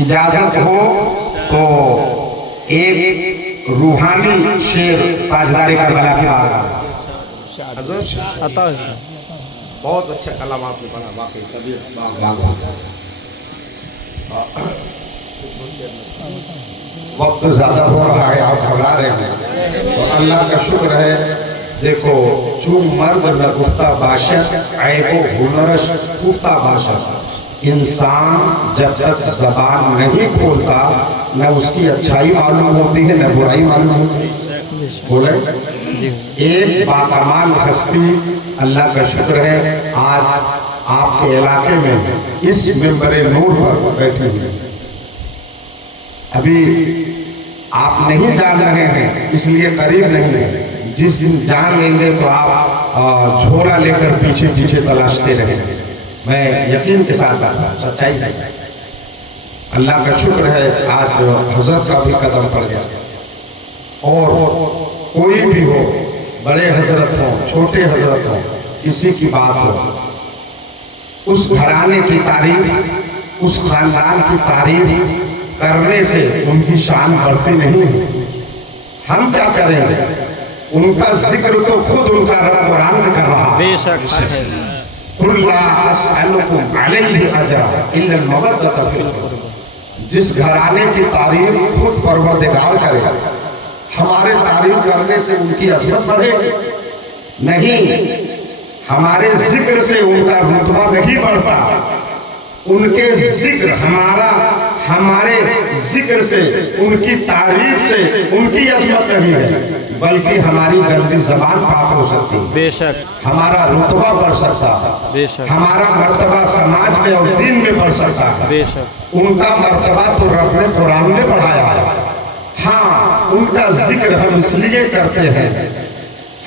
इजाजत हो तो एक रूहानी शेर ताजदारी करबला की बारगाह बहुत अच्छा कलाम आपने पढ़ा वाकई कभी वक्त ज़्यादा हो रहा है, आप घबरा रहे हैं तो अल्लाह का शुक्र है। देखो चूम मर्द न गुफ्ता बाशत ऐबो हुनरश गुफ्ता बाशत। इंसान जब तक जबान नहीं खोलता न उसकी अच्छाई मालूम होती है न बुराई मालूम होती है। बोले एक बाकमाल हस्ती, अल्लाह का शुक्र है आज आपके इलाके में इस मिंबर नूर पर बैठे हुए। अभी आप नहीं जान रहे हैं इसलिए करीब नहीं है, जिस दिन जान लेंगे तो आप झोला लेकर पीछे पीछे तलाशते रहेंगे। मैं यकीन के साथ सच्चाई है। अल्लाह का शुक्र है आज हजरत का भी कदम पड़ गया। और कोई भी हो, बड़े हजरत हो छोटे हजरत हो, किसी की बात हो, उस घराने की तारीफ उस खानदान की तारीफ करने से उनकी शान बढ़ती नहीं है। हम क्या करेंगे, उनका जिक्र तो खुद उनका रब कुरान में कर रहा है। बेशक जिस घराने की तारीफ खुद परवरदिगार करे, हमारे तारीफ करने से उनकी अजमत बढ़ेगी नहीं, हमारे जिक्र से उनका रुतबा नहीं बढ़ता। उनके जिक्र हमारे जिक्र से उनकी तारीफ से उनकी अजमत नहीं है, बल्कि हमारी गंदी जबान पाक हो सकती है। बेशक हमारा रुतबा बढ़ सकता है, बेशक हमारा मर्तबा समाज में और दीन में बढ़ सकता है। बेशक उनका मर्तबा तो रब ने कुरान में बढ़ाया है। हाँ, उनका जिक्र हम इसलिए करते हैं,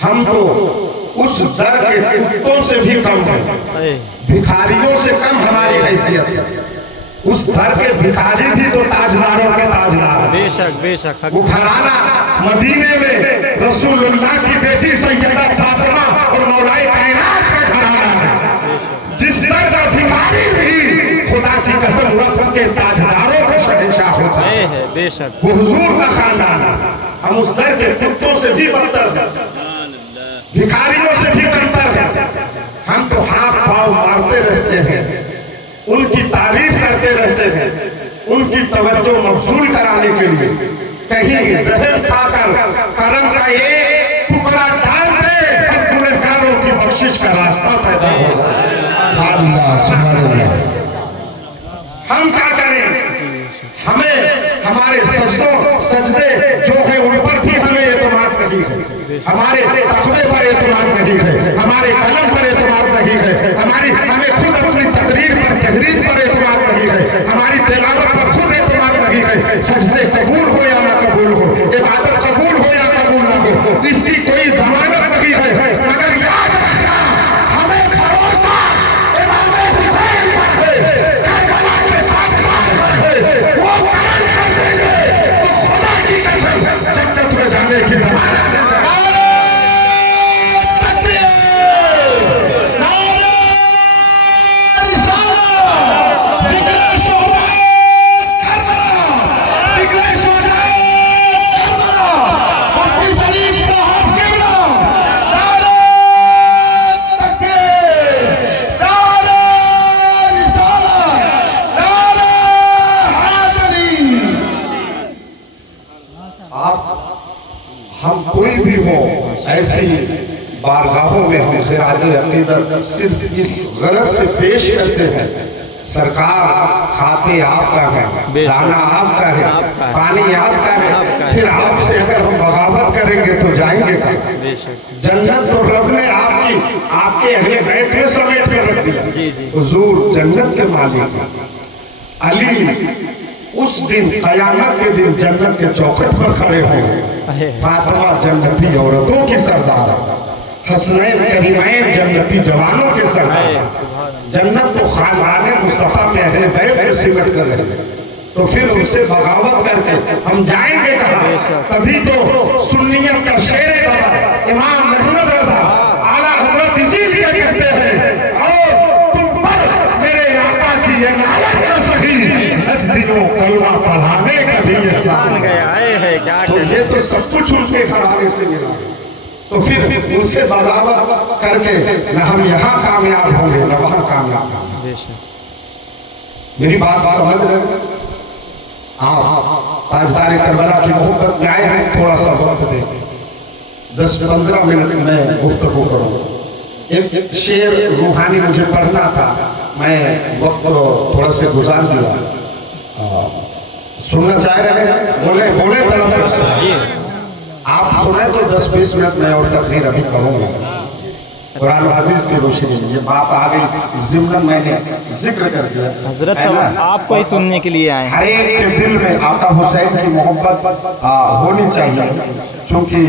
हम तो उस दर के कुत्तों से भी कम है, भिखारियों से कम हमारी हैसियत है। उस दर के भिखारी भी तो ताजदारों के ताजदार। बेशक बेशक वो घराना मदीने में रसूलुल्लाह की बेटी सैयदा फातिमा और मौलाए कायनात का घराना है। जिस दर का भिखारी भी खुदा की कसम रब के ताजदारों का शहंशाह होता है। बेशक वो हुजूर का खानदान। हम उस दर के कुत्तों से भी बदतर हैं, भिखारियों से भी कमतर है। हम तो हाथ पांव मारते रहते हैं, उनकी तारीफ करते रहते हैं, उनकी तवज्जो मबसूल कराने के लिए कहीं रहम पाकर करम का एक टुकड़ा डाल दे, हम गुनहगारों की बख्शिश का रास्ता पैदा होगा। हम क्या करें, हमें हमारे सजदे जो है उन पर भी हमें एतमाद नहीं है, हमारे तखबे पर एतमाद नहीं है, हमारे कलम पर एतमाद नहीं है, हमें खुद अपनी तकरीर पर एतमाद नहीं है, हमारी तिलावत पर खुद एतमाद नहीं है। सजदे कबूल हो या ना कबूल हो, इबादत कबूल हो या कबूल ना हो, इसकी कोई जमानत नहीं है। मगर याद रखना, हमें भरोसा इमाम हुसैन पर है, करबला के ताजदार पर है। वो बयान कर देंगे तो खुदा की कसम जन्नत में जाने की जमानत है। हम कोई भी हो, ऐसी बारगाहों में हम खिराज अकीदत सिर्फ इस गरज से पेश करते हैं, सरकार खाते आपका है, दाना आपका है, पानी आपका है, फिर आपसे अगर हम बगावत करेंगे तो जाएंगे कहाँ? जन्नत तो रब ने आपके अहले बैत में समेट कर रख दिया। हुजूर जन्नत के मालिक अली उस दिन कयामत के दिन जन्नत के चौखट पर खड़े होंगे। फातिमा जन्नती औरतों की सरदार, हसनैन करीमैन जन्नती जवानों के सरदार। जन्नत तो खानदान मुस्तफा में अहले बैत में सिमट कर रहे, तो फिर उनसे बगावत करके हम जाएंगे कहाँ? तभी तो सुन्नियत का शेर बाबा इमाम मोहम्मद रजा आला हजरत इसीलिए कहते हैं, और तुम पर मेरे आका की इनायत न सही, नजदीनों तो सब कुछ उनके घराने से मिला, तो फिर उनसे बगावत करके न हम यहाँ कामयाब होंगे न वहाँ कामयाब होंगे। मेरी बात समझ रहे? आप ताजदार करबला की मोहब्बत में आए हैं, थोड़ा सा वक्त दें, 10-15 मिनट में गुफ्तगू करूँगा। एक शेर रूहानी मुझे पढ़ना था, मैं वक्त थोड़ा से गुजार दिया। सुनना चाह रहे हैं? बोले तरफ आप सुने तो 10-20 मिनट में और तकरीर अभी करूँगा कुरान हदीस की रोशनी में। ये बात आ गई ज़िम्मन मैंने जिक्र कर दिया। हजरत साहब आपको ही सुनने के लिए आए हैं। हर एक के दिल में आका हुसैन की मोहब्बत होनी चाहिए, क्योंकि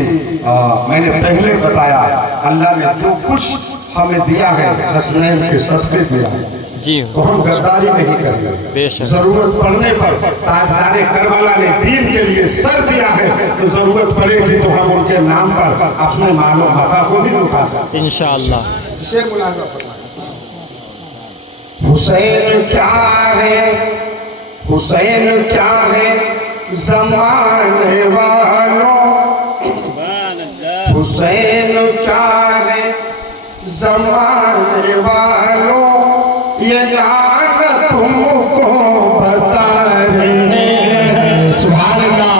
मैंने पहले बताया अल्लाह ने जो कुछ हमें दिया है हसनैन के सदक़े दिया है, जी तो हम गद्दारी नहीं करेंगे। जरूरत पड़ने पर ताजदार करबला ने दीन के लिए सर दिया है, तो जरूरत पड़ेगी तो हम उनके नाम पर अपने मालो मता को भी लुटा सकते हैं इंशाअल्लाह। हुसैन क्या है, हुसैन क्या है ज़माने वालों, हुसैन क्या है ज़माने वालों, ये जान तुमको बता रहे हैं। सुभान अल्लाह।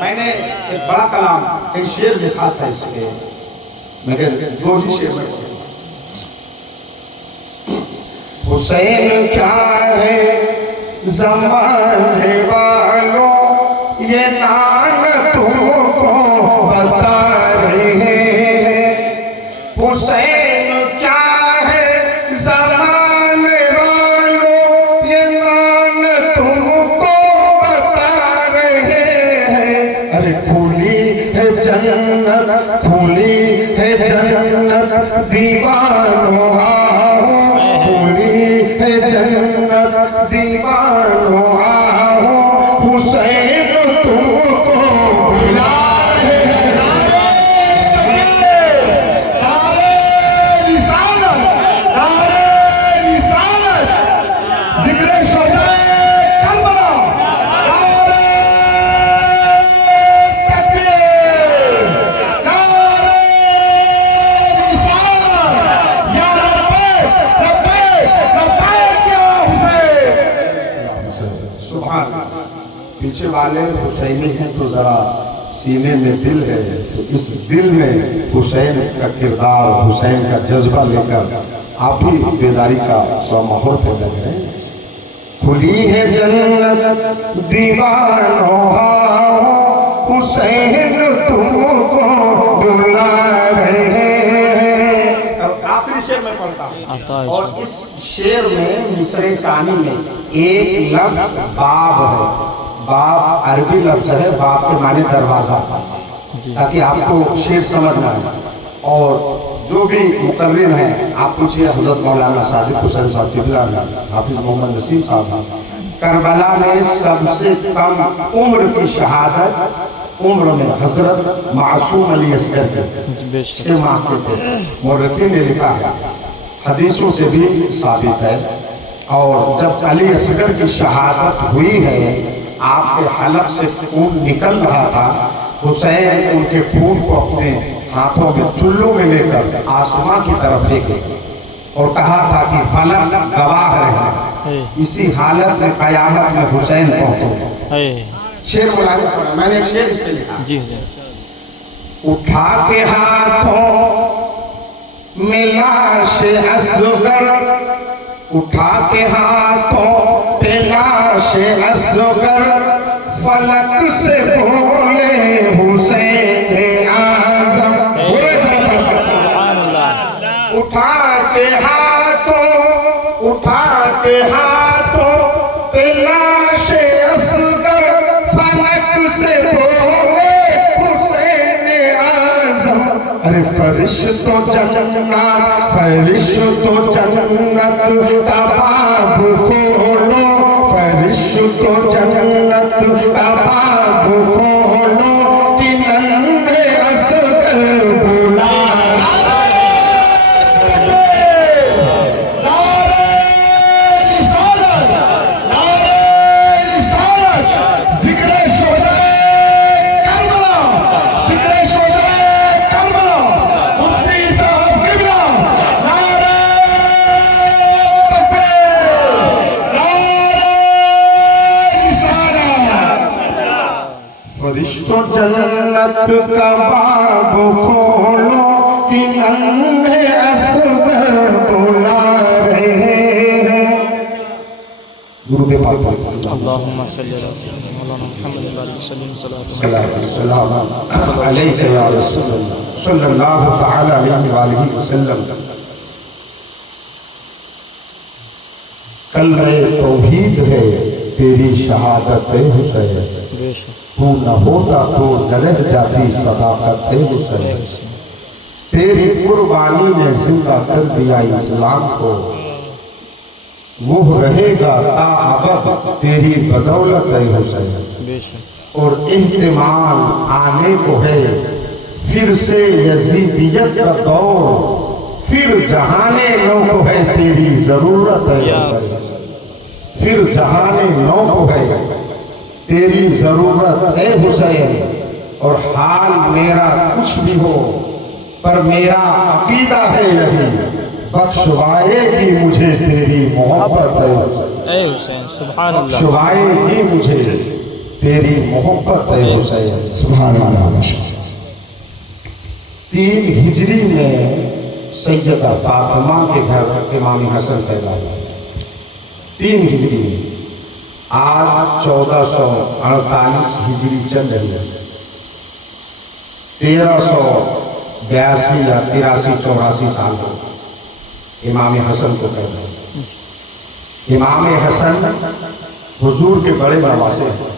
मैंने एक बड़ा कलाम एक शेर लिखा था इसके, मगर 2 ही शेर में हुसैन क्या है ज़माने वालों, ये नाम तुमको बता रहे हैं। हुसैन क्या है ज़माने वालों, ये नाम तुमको बता रहे हैं। अरे खुली है जन्नत, खुली है जन्नत दीवानों आओ, खुली है जन्नत दीवानों आओ, हुसैन तुमको बुला रहे हैं। पीछे वाले हुसैनी हैं तो जरा सीने में दिल है, तो इस दिल में हुसैन का किरदार, हुसैन का जज्बा लेकर आप ही बेदारी का माहौल पैदा करें। खुली है जन्नत दीवानों आओ, हुसैन तुमको बुला रहे हैं। अब आखिरी शेर में पढ़ता हूँ, और इस शेर में मिसरे सानी में एक लफ्ज बाब है। बाब अरबी लफ्ज है, बाब के माने दरवाजा, ताकि आपको शेर समझ में आए। और जो भी मुकर्रिर हैं आप पूछिए, हजरत मौलाना साजिद हुसैन साहब चिबला में, हाफिज मोहम्मद नसीम साहब, करबला में सबसे कम उम्र की शहादत उम्र में हजरत मासूम अली असगर के 6 माह के थे। मुर्रखीन ने लिखा है, हदीसों से भी साबित है। और जब अली असगर की शहादत हुई है, आपके हलक से खून निकल रहा था, हुसैन उनके खून को अपने हाथों में चुल्लों में लेकर आसमां की तरफ फेंके और कहा था कि फलक गवाह रहे, इसी हालत में कयामत में हुसैन पहुंचे। शेर मुलायम, मैंने एक शेर इस पे लिखा जी। उठा के हाथों में लाश असगर, उठा के हाथों पे लाश असगर, फलक से बोले हुसैन आज़म। उठा के हाथों, उठा के हाथों पे लाश असगर, फलक से बोले हुसैन आज़म। अरे फरिश्तों जन्नत, फरिश्तों जन्नत का बाब खोलो, फरिश्तों जन्नत का बाब खोलो, कि नन्हे असगर बुला कुछ तो जन्नत का बाब खोलो कि नन्हे असगर बुला रहे हैं। गुरुदेव पाक अल्लाहुम्मा सल्ली अला सय्यिदिना मौलाना मुहम्मद व आलिहि वसल्लम सल्लल्लाहु अलैहि वसल्लम। कलमे तौहीद है तेरी शहादत हुसैन, बेशक तू न होता तो न रह जाती सदाकत हुसैन। तेरी कुर्बानी ने जिंदा कर दिया इस्लाम को, वो रहेगा ताअबद तेरी बदौलत है हुसैन। बेशक और इह्तिमाल आने को है फिर से यजीदियत का दौर, फिर जहाने नौ को है तेरी जरूरत है हुसैन। फिर जहाने नौ को है तेरी जरूरत है हुसैन। और हाल मेरा कुछ भी हो पर मेरा अकीदा है यही, बख्शवाएगी मुझे तेरी मोहब्बत है हुसैन। ए हुसैन सुभान अल्लाह, बख्शवाएगी मुझे तेरी मोहब्बत है हुसैन। सुभान अल्लाह। 3 हिजरी में सैयदा फातिमा के घर इमाम हसन पैदा हुआ। 3 हिजरी में, आज 1448 हिजरी चल रही है। 1382 या 83-84 साल हो इमाम हसन को पैदा हुआ। इमाम हसन हुजूर के बड़े नवासे हैं,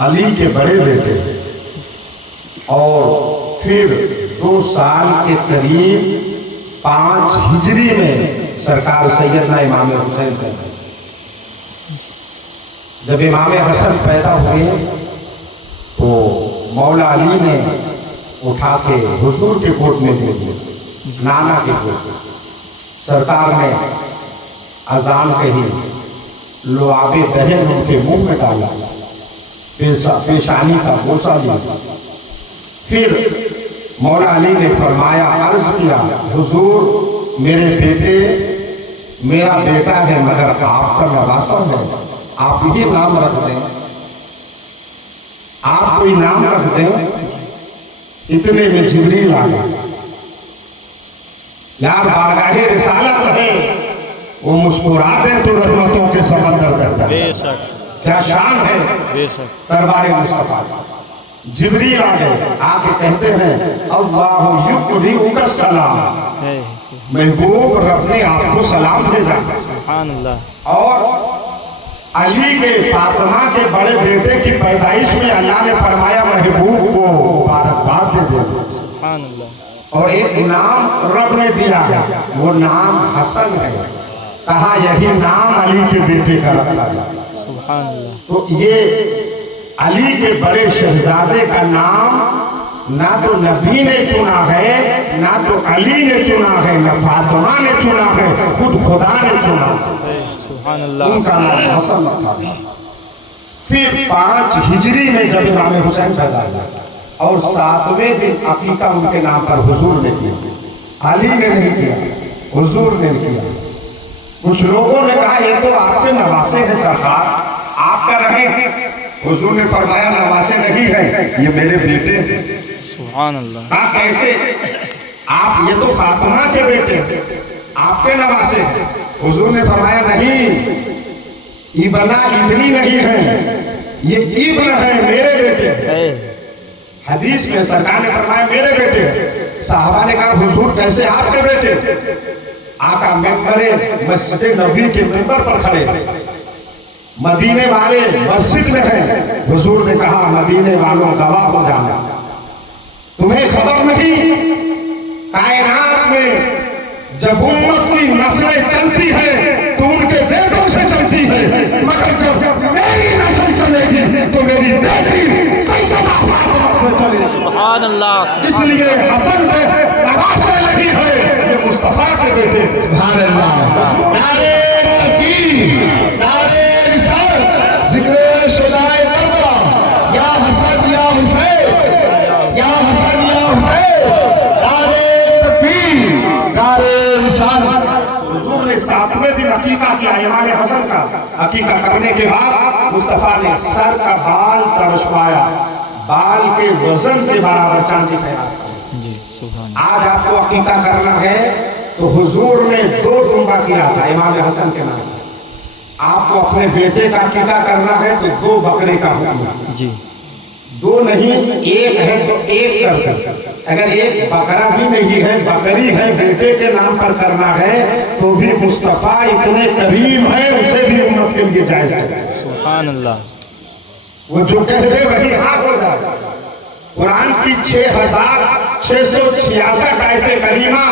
अली के बड़े बेटे, और फिर 2 साल के करीब 5 हिजरी में सरकार सैयदना इमाम हुसैन पैदा। जब इमाम हसन पैदा हुए तो मौला अली ने उठा के हुजूर के कोट में दे दिए, नाना के कोट में। सरकार ने अजान कही, लुआबे दहन उनके मुंह में डाला, पेशानी का बोसा लिया। फिर मौला अली ने फरमाया, अर्ज किया, हुजूर मेरा बेटा है मगर आपका नवासा है, आप ही नाम रख दें, आप कोई नाम रख दें। इतने में जिब्रील आ गया। यार बारगाहे रिसालत है, वो मुस्कुरा दे तो रहमतों के समंदर करता है। बेशक क्या शान है बेशक दरबार मुस्तफा। जिब्रील आ गए, आके कहते हैं, अल्लाहु युकरिउका सलाम, है महबूब रब ने आपको सलाम भेजा। सुभान अल्लाह। और अली के फातिमा के बड़े बेटे की पैदाइश में अल्लाह ने फरमाया महबूब को मुबारकबाद दे दे। सुभान अल्लाह। और एक नाम रब ने दिया, वो नाम हसन है। कहा यही नाम अली के बेटे का रखा गया। सुभान अल्लाह। तो ये अली के बड़े शहजादे का नाम ना तो नबी ने चुना है, ना तो अली ने चुना है, ना फातिमा ने चुना है, खुद खुदा ने चुना है। सुभान अल्लाह। उनका नाम हसन रखा गया। फिर 5 हिजरी में जब इमाम हुसैन पैदा हुआ और 7वें दिन अकीका उनके नाम पर हुजूर ने किया, अली ने नहीं किया, हुजूर ने किया। कुछ लोगों ने कहा ये तो आपके नवासे हैं सरकार, आप कर रहे हैं। हुजूर ने फरमाया नवासे नहीं है, ये मेरे बेटे हैं। सुभान अल्लाह। कहा कैसे? आप ये तो फातिमा के बेटे हैं, आपके नवासे हैं। हुजूर ने फरमाया नहीं, इबना इबनी नहीं है, ये इब्न है, मेरे बेटे। हदीस में सरकार ने फरमाया मेरे बेटे। साहबा ने कहा हुजूर कैसे आपके बेटे? आका मेंबरे मस्जिद नबी के मेंबर पर खड़े, मदीने वाले मस्जिद में हैं। हुजूर ने कहा मदीने वालों गवाह हो जाना, तुम्हें खबर नहीं कायनात में जब उम्मत की नस्लें चलती है तो उनके बेटों से चलती है, मगर जब मेरी नस्ल चलेगी तो मेरी बेटी सैयदा फातिमा से चलेगी। सुभान अल्लाह। इसलिए हसन में नवाजने लगी है ये मुस्तफा के बेटे। सुभान अल्लाह। नारे तकबीर, नारे रिसालत, जिक्रे शुजाए करबला, या हसन या हुसैन, या हसन या हुसैन, नारे तकबीर, नारे रिसालत। हुजूर ने 7वें दिन अकीका किया इमाम हसन का। अकीका करने के बाद मुस्तफा ने सर का बाल तरशवाया, बाल के वजन के बराबर चांदी खैरात करें। जी सुभान आज आपको अकीका करना है तो हुजूर ने 2 दुम्बा किया था इमाम हसन के नाम पर। आपको अपने बेटे का अकीका करना है तो 2 बकरे का हुक्म, जी 2 नहीं 1 है तो 1 कर दो। अगर 1 बकरा भी नहीं है, बकरी है, बेटे के नाम पर करना है तो भी मुस्तफा इतने करीम है, उसे भी उम्मत के लिए जायज है। सुभान अल्लाह। वो जो कह दे वही हाँ हो जाए। कुरान की 6666 आयते करीमा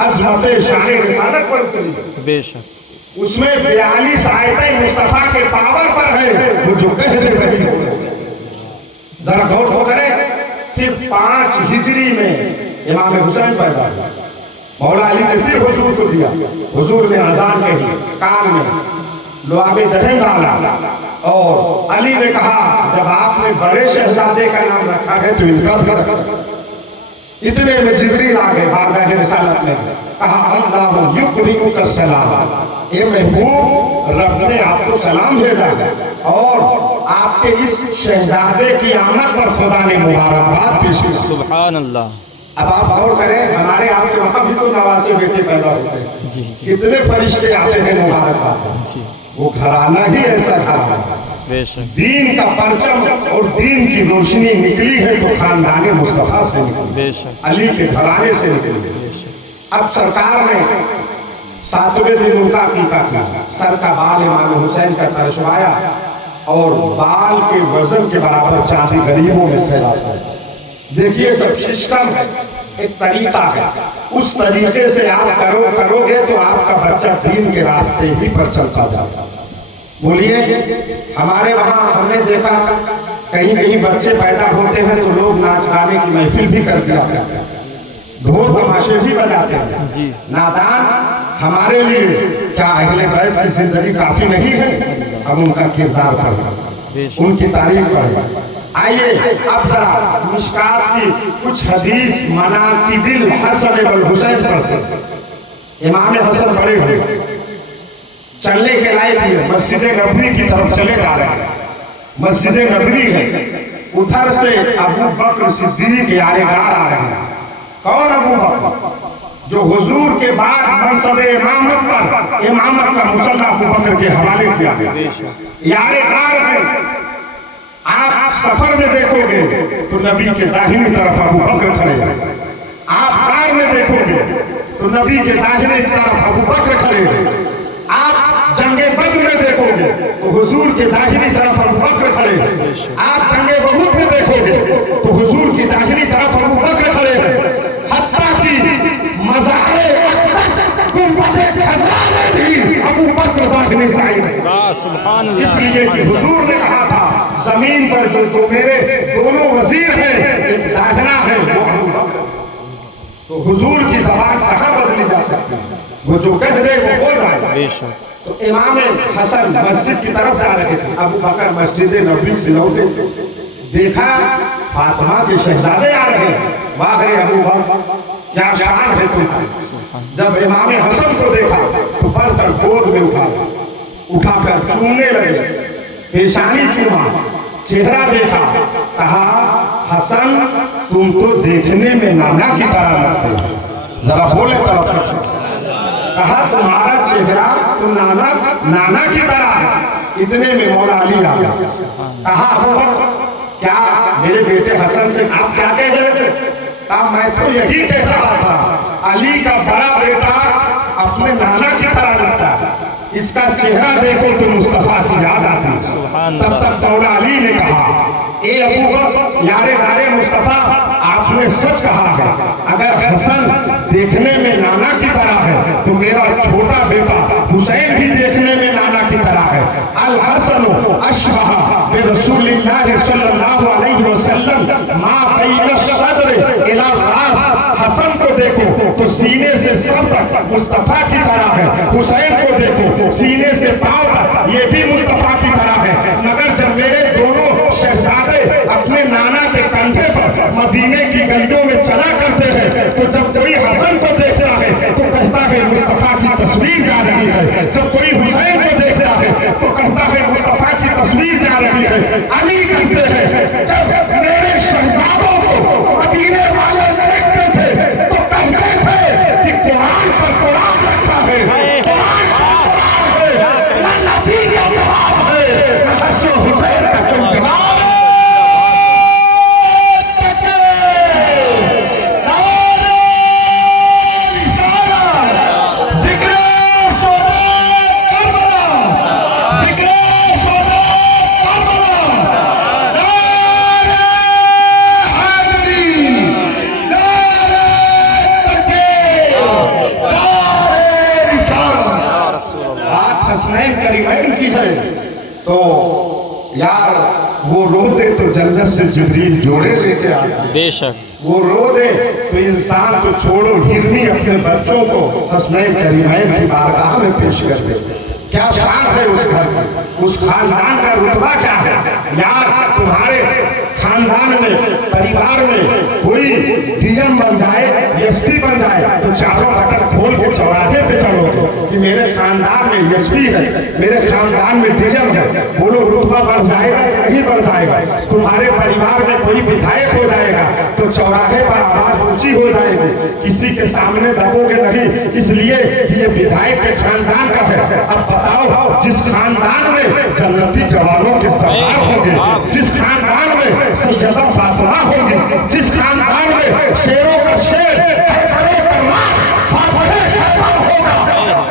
अज़मत शान रिसालत पर उतरी, बेशक उसमें 42 आयतें मुस्तफा के पावर पर है। वो जो कह दे वही हो जाए। जरा गौर तो करें, सिर्फ 5 हिजरी में इमाम हुसैन पैदा हुआ। मौला अली ने फिर हुजूर को दिया, हुजूर ने अजान कही, कान में लुआबे दहन डाला और अली ने कहा जब आपने बड़े शहजादे का नाम रखा है तो इनका भी रखा। इतने में जिब्रील आ गए बारगाह रिसालत में, कहा अल्लाह युकरिमुका सलाम, ए महबूब रब ने आपको सलाम भेजा है और आपके इस शहजादे की आमद पर खुदा ने मुबारकबाद पेश की। सुभान अल्लाह। अब आप गौर करें, हमारे आपके वहां भी तो नवासे बेटे पैदा होते हैं, जी जी कितने फरिश्ते आते हैं मुबारकबाद। जी वो घराना ही ऐसा घराना है, बेशक दीन का परचम और दीन की रोशनी निकली है तो खानदान मुस्तफा से निकली, बेशक अली के घराने से निकली। बेशक। अब सरकार ने 7वें दिन उनका अकीका किया, सर का बाल इमाम हुसैन का तरशवाया और बाल के वजन के बराबर चांदी गरीबों में फैलाता है। देखिए सब सिस्टम है, एक तरीका है, उस तरीके से आप करोगे तो आपका बच्चा दीन के रास्ते ही पर चलता जाता। बोलिए, हमारे वहाँ हमने देखा कहीं कहीं बच्चे पैदा होते हैं तो लोग नाच गाने की महफिल भी कर दिया करते हैं, ढोल तमाशे भी बजाते हैं। जी नादान हमारे लिए क्या अगले बैत की जिंदगी काफी नहीं है? अब उनका किरदार पढ़े, उनकी तारीफ पढ़े। आइए अब जरा मिशकात की कुछ हदीस मनाकिबिल हसन वल हुसैन पढ़ते। इमाम हसन बड़े हुए, चलने के लायक हुए, मस्जिद नबवी की तरफ चले जा रहे हैं। मस्जिद नबवी है, उधर से अबू बकर सिद्दीक यारेगार आ रहे हैं। कौन अबू बकर? जो हुजूर के बाद मनसब इमामत का मुसल्ला अबू बकर के हवाले किया गया। यारेगार है। आप सफर में देखोगे तो नबी के दाहिनी तरफ अबू बकर खड़े हैं, आप कार में देखोगे तो नबी के दाहिनी तरफ अबू बकर खड़े हैं, आप जंगे बद्र में देखोगे तो हुजूर के दाहिनी तरफ अबू बकर खड़े हैं, आप जंगे उहद में देखोगे तो हुजूर की दाहिनी तरफ अबू बकर खड़े हैं। हत्ता कि मज़ारे अक़दस गुंबद खज़रा में भी अबू बकर दाहिनी साइड है। सुभान अल्लाह। इसलिए कि हुजूर ने कहा था जमीन पर जो तो मेरे दोनों वजीर हैं, एक दाहिना है वो अबू बकर। तो हुजूर की जबान कहाँ बदली जा सकती है? वो जो कह दे वो बोल रहा है। बेशक। तो इमाम हसन मस्जिद की तरफ जा रहे थे, अबू बकर मस्जिद नबवी से लौटे, देखा फातिमा के शहजादे आ रहे हैं। वाह रे अबू बकर, क्या शान है तुम्हारी। जब इमाम हसन को देखा तो बढ़कर गोद में उठाकर चूमने लगे, पेशानी चूमा, चेहरा देखा, कहा हसन तुम तो देखने में नाना की तरह लगते हो। जरा बोले तरफ, कहा तुम्हारा चेहरा तो नाना की तरह है। इतने में मौला अली आ गया, कहा अबू बकर क्या मेरे बेटे हसन से आप क्या कह रहे थे? कहा मैं तो यही कह रहा था अली का बड़ा बेटा अपने नाना की तरह लगता है, इसका चेहरा देखो तो मुस्तफा की याद आती। तब तक मौला अली ने कहा ए अबू बकर यारे दारे मुस्तफा, आपने सच कहा है, अगर हसन देखने में नाना की तरह है तो मेरा छोटा बेटा हुसैन भी देखने में नाना की तरह है। अल हसन अशबह बि रसूलिल्लाह सल्लल्लाहु अलैहि वसल्लम मा बैन सद्र इला रास। हसन को देखो तो सीने से सर तक मुस्तफा की तरह है, हुसैन को देखो सीने से पांव तक ये भी मुस्तफा की तरह है। मगर जब मेरे दोनों शहजादे अपने नाना के कंधे पर मदीने की गलियों में चला करते हैं तो जब कोई हसन को देखता है तो कहता है मुस्तफा की तस्वीर जा रही है, जब कोई हुसैन को देख रहा है तो कहता है मुस्तफा की तस्वीर जा रही है। अली कहते हैं जब मेरे यार वो रो दे तो जन्नत से जिब्रील जोड़े लेके आता। बेशक वो रो दे तो इंसान तो छोड़ो, हिरनी अपने बच्चों को हसनैन करीमैन की बारगाह में पेश कर दे। क्या शान है उस घर की, उस खानदान का रुतबा क्या है। यार तुम्हारे खानदान में, परिवार में कोई डीएम बन जाए, एसपी बन जाए तो चारों बटन खोल के चौराहे पे चलोगे कि मेरे खानदान में एसपी है, मेरे खानदान में डीएम है। बोलो रुतबा बढ़ जाएगा या नहीं बढ़ जाएगा। तुम्हारे परिवार में कोई विधायक हो जाएगा तो चौराहे पर आवाज ऊंची हो जाएगी, किसी के सामने दबोगे नहीं, इसलिए ये विधायक के खानदान का है। अब बताओ, जिस खानदान में जन्नती जवानों के सरदार होंगे, जिस खानदान में सैयदा फातिमा होगी, जिस खानदान में शेरों का शेर होगा,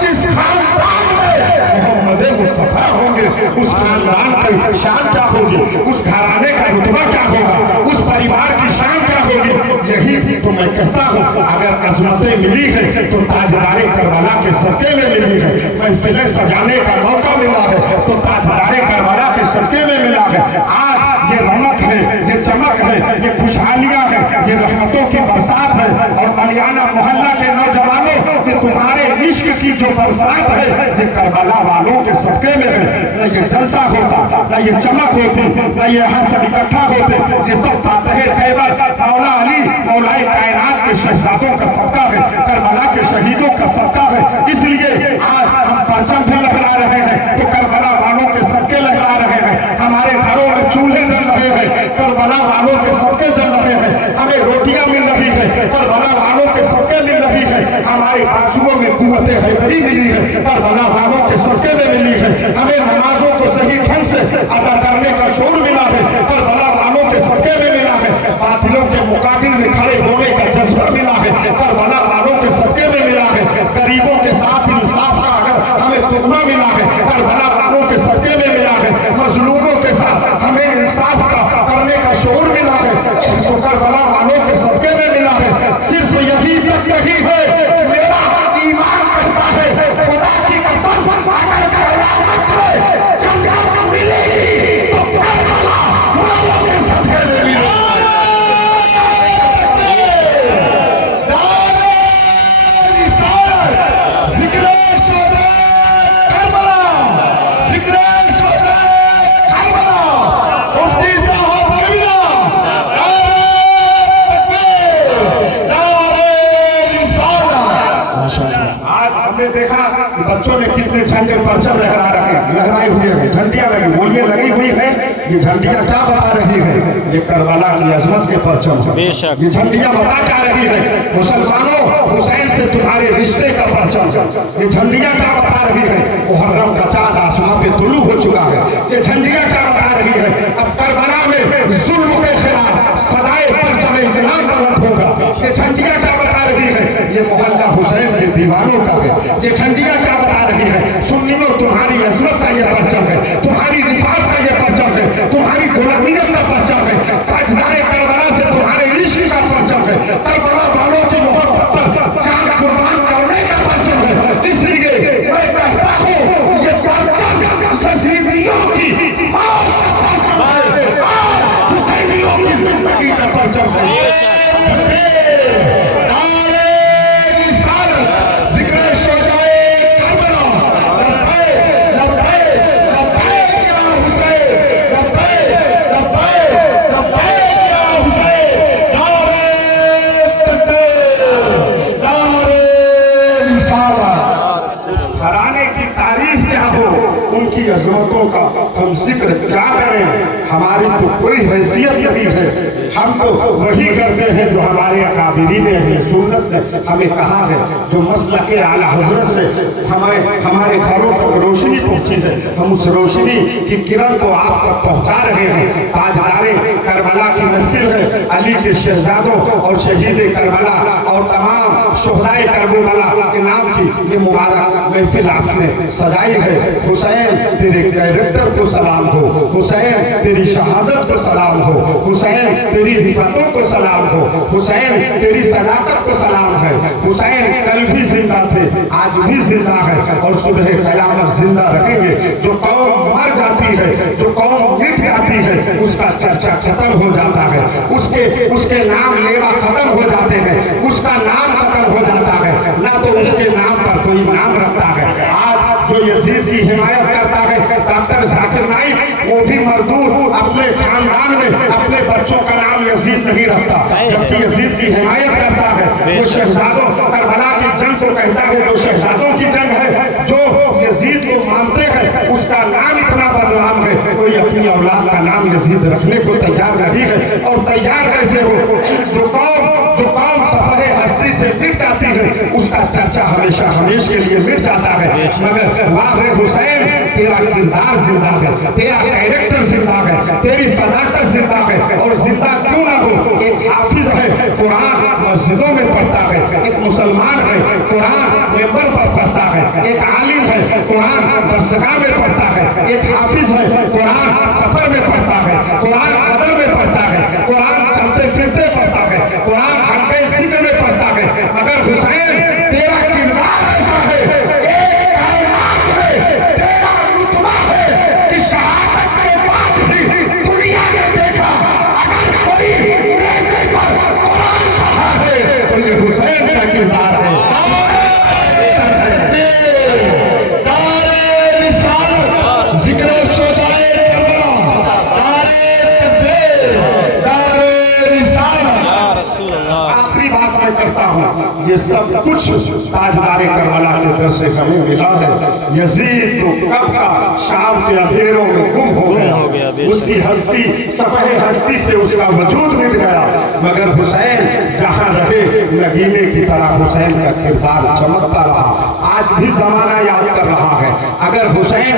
जिस खानदान में मोहम्मद मुस्तफा होंगे, उस खानदान की शान क्या होगी, उस घराने का रुतबा क्या होगा, उस परिवार की शान क्या होगी। यही तो मैं कहता हूँ, अगर अजमतें मिली है तो ताजदारे करबला के सदके में मिली है। महफिलें सजाने का मौका मिला है तो ताजदारे करबला के सदके में मिला है। आज ये रौनक है, ये चमक है, ये खुशहालियां है, ये रहमतों की बरसात है। और मलियाना मोहल्ला के नौजवानों, ये तुम्हारे इश्क की जो बरसात है ये करबला वालों के सदके में है। न ये जलसा होता, न ये चमक होती, न ये यहाँ सब इकट्ठा होते। ये सब फातह खैबर मौला अली मौलाए कायनात के शहजादों का सदका है, करबला के शहीदों का सदका है। इसलिए आज हम परचम भी लहरा रहे हैं तो करबला वालों के सदके लहरा रहे हैं। हमारे घरों में चूल्हे जल रहे हैं, करबला वालों के सदके जल रहे हैं। हमें रोटियां मिल रही है, करबला वालों के सदके मिल रही है। हमारे बाजुओं में कुव्वत हैदरी मिली है, करबला वालों के सदके में मिली है। हमें नमाजों को सही ढंग से अदा करने का शौर मिला है, करबला वालों के सदके में मिला है। बातिलों के मुकाबिल में खड़े होने का जज्बा मिला है, करबला वालों के सदके में मिला है। गरीबों के साथ इंसाफ का अगर हमें तुगमा मिला है, करबला वालों के सदके में मिला है। मजलूमों के साथ हमें इंसाफ का करने का शौर मिला है तो करबला वालों के सदके में मिला है। सिर्फ यही तक नहीं है, मेरा ईमान कहता है खुदा की कसम, अगर कयामत में जन्नत मिलेगी तो करबला वालों के सदके में मिलेगी। हमने देखा बच्चों ने कितने झंडे परचम लहराए हुए हैं, झंडियां लगी, बोलियां लगी हुई है। ये झंडियां क्या बता रही है? ये करबला की अजमत के परचम। ये झंडियां बता क्या रही है? मुसलमानों, हुसैन से तुम्हारे रिश्ते का परचम। ये झंडियां क्या बता रही है? मुहर्रम का चांद आसमां पे तुलू हो चुका है। ये झंडियां क्या बता रही है? अब करबला में जुल्म के खिलाफ सदाए परचम इस्लाम बुलंद होगा। ये झंडियां क्या बता रही है? ये मोहल्ला हुसैन के दीवानों का है। ये झंडियां क्या बता रही है? सुन्नियों, तुम्हारी अजमत का ये परचम है, तुम्हारी रिफात का ये परचम है, तुम्हारी गुलामियत का परचम है, ताजदारे करबला से तुम्हारे इश्क का परचम है, करबला वालों की मोहब्बत पर जान कुर्बान करने का परचम है। इसलिए मैं कहता हूँ ये परचम यजीदियों की मौत का परचम है, हुसैनियों की जिंदगी का परचम है। उनकी अजमतों का हम जिक्र क्या करें, हमारी तो कोई हैसियत नहीं है। हम तो वही करते हैं जो हमारे अकाबिरीन अहले सुन्नत ने हमें कहा है। जो मसलक आला हजरत से हमारे घरों तक रोशनी पहुंची है, हम उस रोशनी की किरण को आप तक पहुंचा रहे हैं। ताजदारे करबला की महफिल है, अली के शहजादों और शहीद करबला और तमाम शुहदाए करबला के नाम की ये मुबारक महफिल आपने सजाई है। हुसैन तेरे कैरेक्टर को सलाम हो, हुसैन तेरी शहादत को सलाम हो, हुसैन तेरी हिफातों को सलाम हो, हुसैन तेरी सदाकत को सलाम है। हुसैन कल भी जिंदा थे, आज भी जिंदा है और सुबह कयामत जिंदा रहेंगे। जो कौम मर जाती जाती है, जो कौम मिट जाती है, उसका चर्चा खत्म हो जाता है, उसके नाम लेवा खत्म हो जाते हैं, उसका नाम खत्म हो जाता है, ना तो उसके नाम पर कोई नाम रखता है। आज जो यजीद की हिमायत करता है डॉक्टर जाकिर नाइक, वो भी मजदूर अपने खानदान में अपने बच्चों का नाम यजीद नहीं रखता, जबकि यजीद की हिमायत करता है। वो शहजादों करबला की जंग को कहता है जो शहजादों की जंग है, जो यजीद को मानते हैं उसका नाम इतना बदनाम है, कोई अपनी औलाद का नाम यजीद रखने को तैयार नहीं है। और तैयार कैसे हो? जो कौम सफरे हस्ती से मिट जाती है, उसका चर्चा हमेशा हमेशा के लिए मिट जाता है। मगर वाह हुसैन, तेरा किरदार जिंदा है, तेरा कैरेक्टर जिंदा है, तेरी सदाकत जिंदा है। और जिंदा क्यों ना हो? एक हाफिज है, कुरान मस्जिदों में पढ़ता है, एक मुसलमान है, कुरान मेंबर पर पढ़ता है, एक आलिम है, कुरान दरसगाह में पढ़ता है, एक हाफिज है, कुरान सफर में पढ़ता है, कुरान कदर में पढ़ता है, कुरान चलते फिरते पढ़ता है, कुरान हल्के जिक्र में पढ़ता है। मगर हुसैन, तेरा किरदार ऐसा है, एक कायनात में तेरा रुतबा है कि शहादत के बाद भी दुनिया ने देखा अगर कोई मेज़े पर कुरान पढ़ा है तो ये हुसैन का किरदार है। करता हूँ ये सब कुछ ताजदारे करबला के दर से हमें मिला है। यजीद तो कब का शाम के अंधेरों में गुम हो गया, उसकी हस्ती सफे हस्ती से उसका वजूद मिट गया। मगर हुसैन जहाँ रहे नगीने की तरह हुसैन का किरदार चमकता रहा। आज भी जमाना याद कर रहा है, अगर हुसैन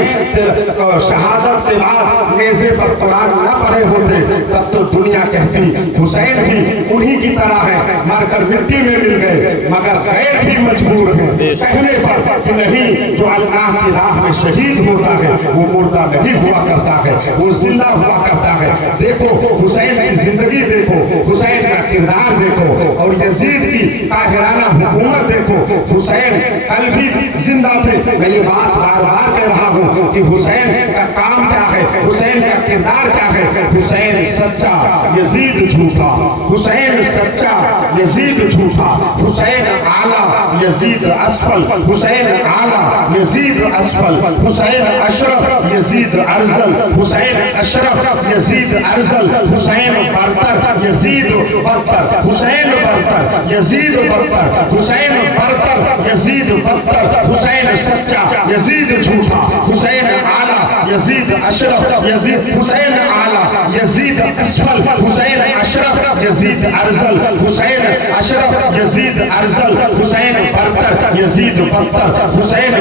शहादत के बाद मेज़े पर कुरान न पढ़े होते तब तो दुनिया कहती हुसैन भी उन्हीं की तरह है, मरकर मिट्टी में मिल गए। मगर गैर भी मजबूर है कहने पर कि नहीं, जो अल्लाह की राह में शहीद होता है वो मुर्दा नहीं हुआ करता है, वो जिंदा हुआ करता है। देखो हुसैन की जिंदगी देखो, हुसैन का किरदार देखो, और यजीद की काहिराना हुकूमत देखो। हुसैन कल भी जिंदा थे। मैं ये बात बार बार कह रहा हूँ कि हुसैन का काम क्या है, हुसैन का किरदार क्या है। हुसैन सच्चा, यजीद झूठा, हुसैन सच्चा, यजीद झूठा, हुसैन आला, यजीद असफल, हुसैन आला, यजीद असफल, हुसैन अशरफ, यजीद अरजल, हुसैन अशरफ, यजीद अरजल, हुसैन बरतर, यजीद बरतर, हुसैन बरतर, यजीद बरतर, हुसैन बरतर, यजीद बरतर, हुसैन सच्चा, यजीद झूठा, हुसैन आला, यजीद अशरफ, यजीद हुसैन आला, यजीद असफल, हुसैन अशरफ, यजीद अरजल, हुसैन अशरफ, यजीद अरजल, हुसैन बरतर, यजीद बरतर, हुसैन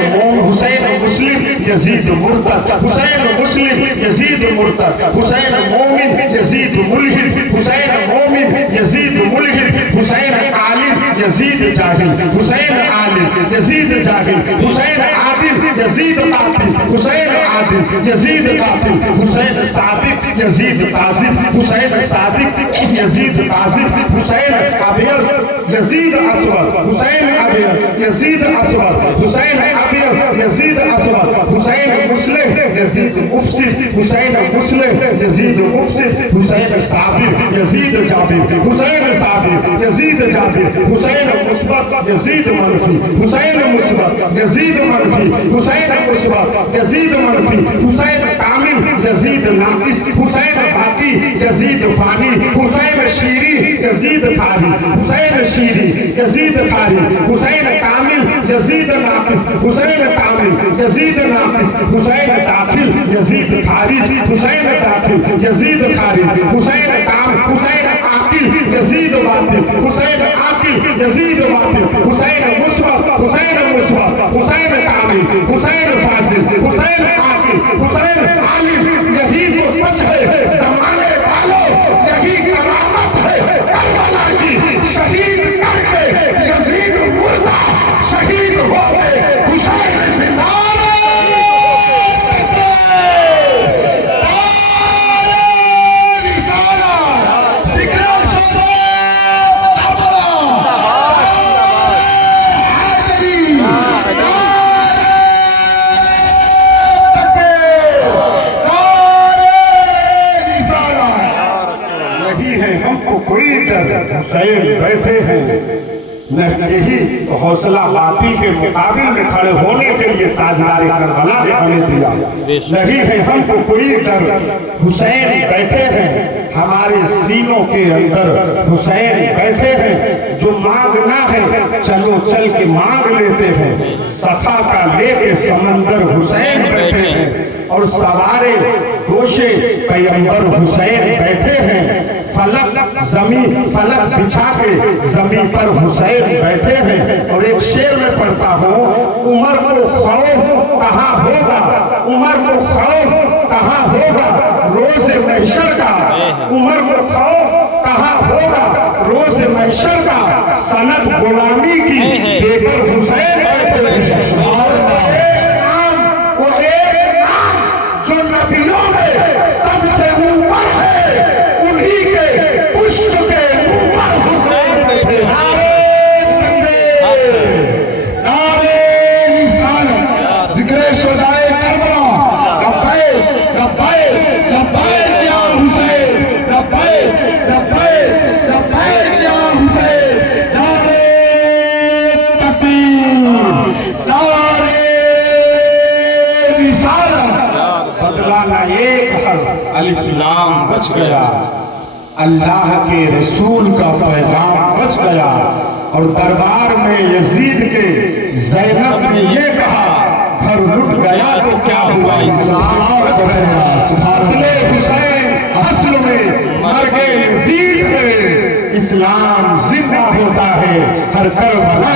मुस्लिम, यजीद मुर्तद, हुसैन मुस्लिम, यजीद मुर्तद, हुसैन मोमिन, यजीद मुल्हिद, हुसैन मोमिन, यजीद मुल्हिद, हुसैन आलिम, यजीद जाहिल, हुसैन आलिम, यजीद जाहिल, हुसैन आदिल, यजीद कातिल, हुसैन आदिल, यजीद कातिल, हुसैन सादिक, यजीद कासिद, हुसैन सादिक, यजीद कासिद, हुसैन अबियज, यजीद असवद, हुसैन अबियज, यजीद असवद, हुसैन अबियज, यजीद असवद, हुसैन मुस्लिम, यजीद मुफसिद, हुसैन मुस्लिम, यजीद मुफसिद, हुसैन साबिर, यजीद जाबिर, हुसैन साबिर, यजीद जाबिर, हुसैन मुस्बत, यजीद मनफी, हुसैन मुस्बत, यजीद मनफी, हुसैन मुस्बत, यजीद मनफी, हुसैन कामिल, यजीद नाकिस, हुसैन बाकी, यजीद फानी, हुसैन शीरी, यजीद खारी, हुसैन शीरी, यजीद खारी, हुसैन कामिल, यजीद नाकिस, हुसैन कामिल, यजीद नाकिस, हुसैन दाखिल, यजीद खारिज, हुसैन दाखिल, यजीद खारिज, हुसैन काम, हुसैन आकिल, यजीद वातिल, हुसैन आकिल, यजीद वातिल, हुसैन मुस्बत, हुसैन मुस्बत, हुसैन कामिल, हुसैन फासिल, हुसैन आकिल, हुसैन आलिम। यही तो सच है जमाने वालों, यही करामत है करबला की। शहीद करके यजीद मुर्दा, शहीद हो गए हुसैन जिंदा। हमको कोई डर, हुसैन बैठे हैं। न यही हौसला बाती के मुकाबिल में खड़े होने के लिए ताजदार करबला ने हमें दिया। नहीं है हमको कोई डर, हुसैन बैठे हैं हमारे सीनों के अंदर। हुसैन बैठे हैं, जो मांगना है चलो चल के मांग लेते हैं। सखा का लेके समंदर हुसैन बैठे हैं और सवारे गोशे पैगंबर हुसैन बैठे हैं। फलक बिछा के जमीन पर हुसैन बैठे हैं। और एक शेर में पढ़ता हूँ, उमर को खौफ कहाँ होगा, उमर को खौफ कहाँ होगा रोज महशर का, उमर को खौफ कहाँ होगा रोज महशर का। सनद गुलामी की देकर हुसैन बैठे हैं। और वो एक नाम जो नबियों में सबसे ऊपर है, उन्हीं के पुष्प के ऊपर हुसैन बैठे। नारे रिसालत, जिक्र शुजाए करबला, लब्बैक लब्बैक लब्बैक या हुसैन, लब्बैक लब्बैक लब्बैक या हुसैन। नारे तकबीर, नारे रिसालत। बदला ना एक हर अलिफ लाम बच गया, अल्लाह के रसूल का पैगाम बच गया। और दरबार में यजीद के ज़ैनब ने ये कहा, घर लुट गया तो क्या हुआ, इस्लाम बचेगा। हुसैन असल में मर गए यजीद में, इस्लाम जिंदा होता है हर करबला